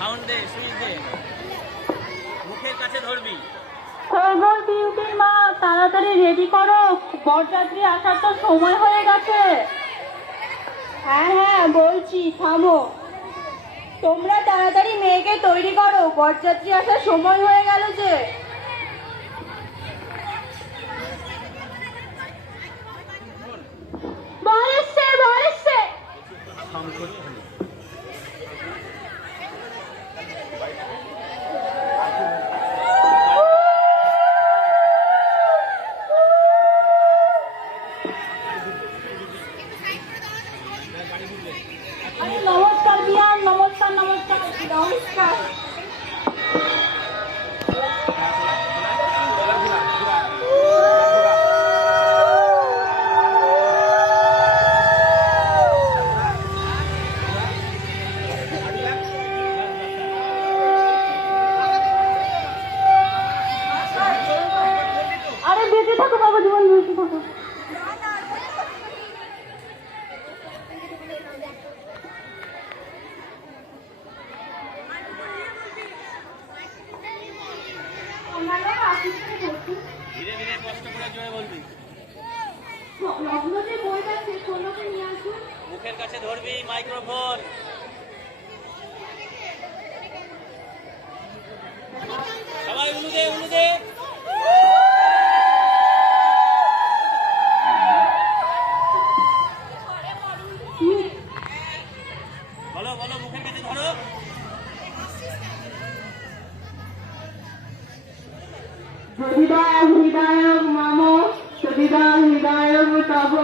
Sound দে, switch দে, মুখের কাছে ধরবি। খবর বিউটির মা, তাড়াতাড়ি রেডি করো, বরযাত্রী আসার তো সময় হয়ে গেছে। হ্যাঁ হ্যাঁ বলছি, থামো। তোমরা তাড়াতাড়ি মেয়েকে তৈরি করো, বরযাত্রী আসার সময় হয়ে গেল যে। বর এসছে, বর এসছে। নমস্কার বিয়ান, নমস্কার নমস্কার নমস্কার। আরে বেঁচে থাকো বাবা, জীবন বেঁচে থাকো। ধীরে ধীরে কষ্ট করে জোরে বলবি। মুখের কাছে ধরবি মাইক্রোফোন। সবাই উলু দে, উলু দে। বলো বলো, মুখের কাছে ধরো। যদিদাম হৃদয়ম মম, যদিদাম হৃদয়ম তব,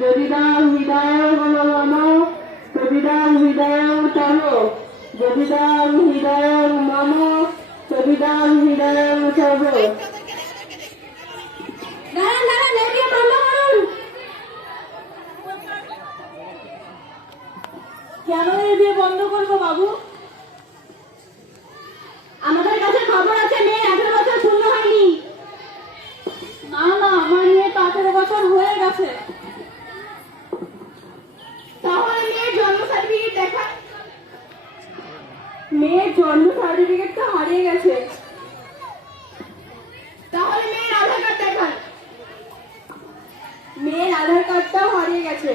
যদিদাম হৃদয়ম মম, যদিদাম হৃদয়ম তব, যদিদাম হৃদয়ম মম, যদিদাম হৃদয়ম তব। দাঁড়ান দাঁড়ান, রেডিও বন্ধ করুন। কেন রেডিও বন্ধ করবো বাবু? আমাদের কাছে খবর আছে মেয়ে 18 বছর পূর্ণ হয়নি। না না, আমার মেয়ে তো 18 বছর হয়ে গেছে। তাহলে মেয়ের জন্ম সার্টিফিকেট দেখা। মেয়ের জন্ম সার্টিফিকেট তো হারিয়ে গেছে। তাহলে মেয়ের আধার কার্ড দেখান। মেয়ের আধার কার্ডটাও হারিয়ে গেছে।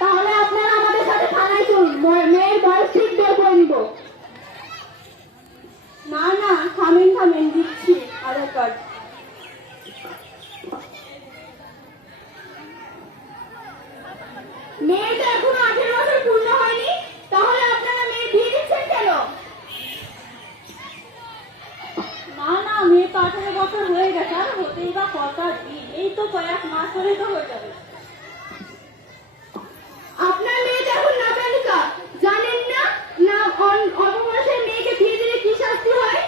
তাহলে আপনারা আমাদের সাথে থানায় চলুন, মেয়ের বয়স ঠিক বের করে নিব। না না, থামেন থামেন, দিচ্ছি আধার কার্ড। মেয়ের তো এখনো 18 বছর পূর্ণ হয়নি, তাহলে আপনারা মেয়ে বিয়ে দিচ্ছেন কেন? না না, মেয়ে তো 18 বছর হয়ে গেছে, আর হতেই বা কটা দিন, এই তো কয়েক মাস ধরেই তো হয়ে যাবে। আপনার মেয়ে তো এখন নাবালিকা, জানেন না? না, অববয়সের মেয়েকে বিয়ে দিলে কি শাস্তি হয়?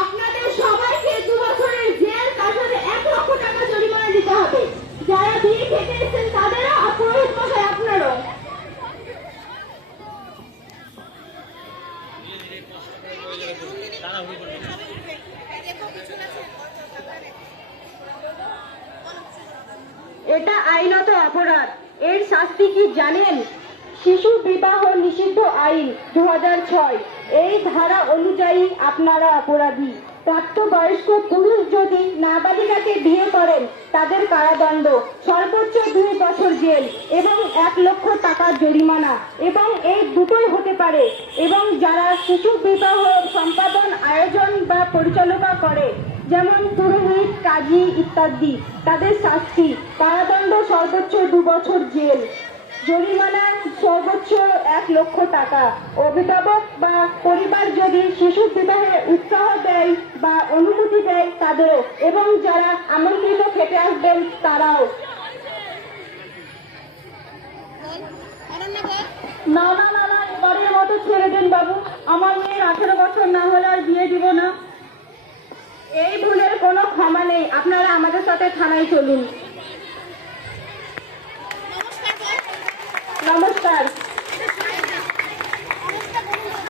আপনাদের সবাইকে 2 বছরের জেল, তার সাথে 1 লক্ষ টাকা জরিমানা দিতে হবে। যারা বিয়ে খেতে এসেছেন তাদেরও, আর পুরোহিত মশাই আপনারও। এটা আইনত অপরাধ। এর শাস্তি কি জানেন? শিশু বিবাহ নিষিদ্ধ আইন 2006, এই ধারা অনুযায়ী আপনারা অপরাধী। প্রাপ্তবয়স্ক পুরুষ যদি নাবালিকাকে বিয়ে করেন, তাদের কারাদণ্ড, সর্বোচ্চ 2 বছর জেল এবং 1 লক্ষ টাকা জরিমানা, এবং এই দুটোই হতে পারে। এবং যারা শিশু বিবাহ সম্পাদন, আয়োজন বা পরিচালনা করে, যেমন পুরোহিত, কাজী ইত্যাদি, তাদের শাস্তি কারাদণ্ড, সর্বোচ্চ 2 বছর জেল, জরিমানা সর্বোচ্চ 1 লক্ষ টাকা। অভিভাবক বা পরিবার যদি শিশু বিবাহে উৎসাহ দেয় বা অনুমতি দেয় তাদেরও, এবং যারা আমন্ত্রিত খেতে আসবেন তারাও। না না না না, এবারের মতো ছেড়ে দিন বাবু, আমার মেয়ের 18 বছর না হলে আর বিয়ে দিব না। এই ভুলের কোনো ক্ষমা নেই, আপনারা আমাদের সাথে থানায় চলুন।